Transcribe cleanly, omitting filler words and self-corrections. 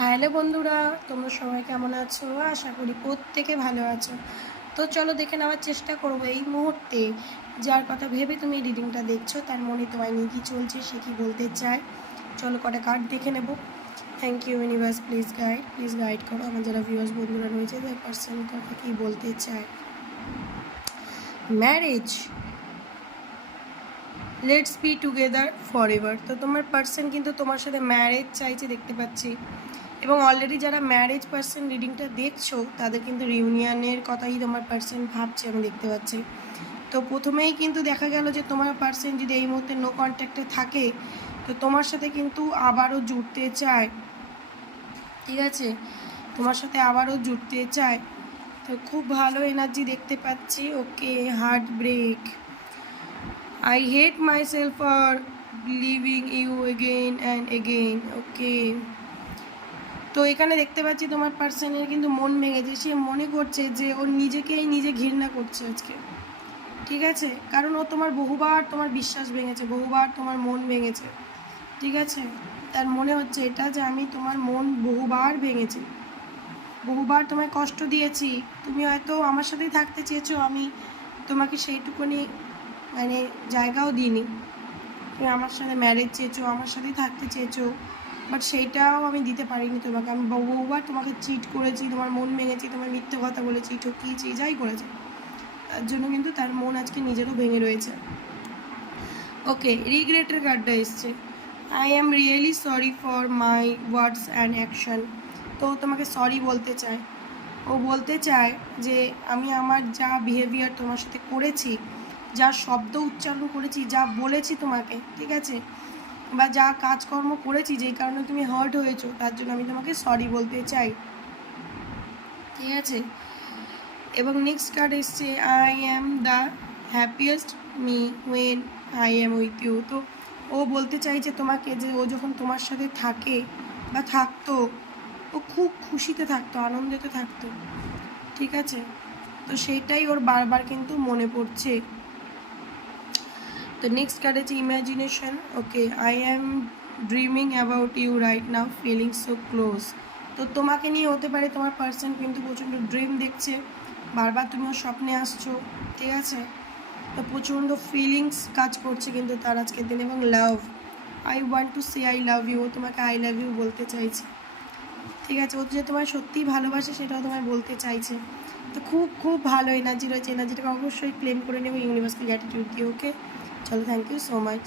Hello বন্ধুরা, তোমরা সবাই কেমন আছো? আশা করি প্রত্যেকে ভালো আছো। তো চলো দেখে নেওয়ার চেষ্টা করবো এই মুহূর্তে যার কথা ভেবে তুমি রিডিংটা দেখছো তার মনে তোমায় নিয়ে কী চলছে, সে কী বলতে চায়। চলো কটা কার্ড দেখে নেব। Thank you universe, please guide করো আমার যারা ভিউয়ার্স বন্ধুরা রয়েছে তার পার্সন কথা কী বলতে চায়। Marriage, let's be together for ever. তো তোমার পার্সন কিন্তু তোমার সাথে ম্যারেজ চাইছে দেখতে পাচ্ছি, এবং অলরেডি যারা ম্যারেজ পার্সন রিডিংটা দেখছো তাদের কিন্তু রিউনিয়নের কথাই তোমার পার্সন ভাবছে, আমি দেখতে পাচ্ছি। তো প্রথমেই কিন্তু দেখা গেল যে তোমার পার্সন যদি এই মুহূর্তে নো কন্ট্যাক্টে থাকে তো তোমার সাথে কিন্তু আবারও জুড়তে চায়, ঠিক আছে, তোমার সাথে আবারও জুড়তে চায়। তো খুব ভালো এনার্জি দেখতে পাচ্ছি। Okay, heartbreak, I hate myself for leaving you again and again. Okay, তো এখানে দেখতে পাচ্ছি তোমার পার্সনের কিন্তু মন ভেঙেছে। সে মনে করছে যে ওর নিজেকেই নিজে ঘৃণা করছে আজকে, ঠিক আছে, কারণ ও তোমার বহুবার তোমার বিশ্বাস ভেঙেছে, বহুবার তোমার মন ভেঙেছে, ঠিক আছে। তার মনে হচ্ছে এটা যে আমি তোমার মন বহুবার ভেঙেছি, বহুবার তোমায় কষ্ট দিয়েছি, তুমি হয়তো আমার সাথেই থাকতে চেয়েছো, আমি তোমাকে সেইটুকুনি মানে জায়গাও দিইনি। তুমি আমার সাথে ম্যারেজ চেয়েছো, আমার সাথেই থাকতে চেয়েছো, বাট সেইটাও আমি দিতে পারিনি তোমাকে। আমি বহুবার তোমাকে চিট করেছি, তোমার মন ভেঙেছি, তোমার মিথ্যে কথা বলেছি, ঠকিয়েছি, যাই করেছি, তার জন্য কিন্তু তার মন আজকে নিজেরও ভেঙে রয়েছে। ওকে, রিগ্রেটের কার্ডটা এসছে। I am really sorry for my words and action. তো তোমাকে সরি বলতে চায়। ও বলতে চায় যে আমি আমার যা বিহেভিয়ার তোমার সাথে করেছি, যা শব্দ উচ্চারণ করেছি, যা বলেছি তোমাকে, ঠিক আছে, বা যা কাজকর্ম করেছি যেই কারণে তুমি হার্ট হয়েছো, তার জন্য আমি তোমাকে সরি বলতে চাই, ঠিক আছে। এবং নেক্সট কার্ড এসছে I am the happiest me when I am with you. তো ও বলতে চাইছে তোমাকে যে ও যখন তোমার সাথে থাকে বা থাকতো ও খুব খুশিতে থাকতো, আনন্দেতে থাকতো, ঠিক আছে। তো সেইটাই ওর বারবার কিন্তু মনে পড়ছে। তো নেক্সট কার্ড আছে imagination. Okay, I am dreaming about you right now feeling so close. তো তোমাকে নিয়ে হতে পারে তোমার পার্সন কিন্তু প্রচণ্ড ড্রিম দেখছে, বারবার তুমিও স্বপ্নে আসছো, ঠিক আছে। তো প্রচণ্ড ফিলিংস কাজ করছে কিন্তু তার আজকের দিন। এবং love, I want to say I love you, ও তোমাকে আই লাভ ইউ বলতে চাইছে, ঠিক আছে। ও যে তোমায় সত্যিই ভালোবাসে সেটাও তোমায় বলতে চাইছে। তো খুব খুব ভালো এনার্জি রয়েছে, এনার্জিটাকে অবশ্যই ক্লেম করে নেবো ইউনিভার্সাল গ্র্যাটিটিউড দিয়ে। ওকে চলো, থ্যাংক ইউ সো মাচ।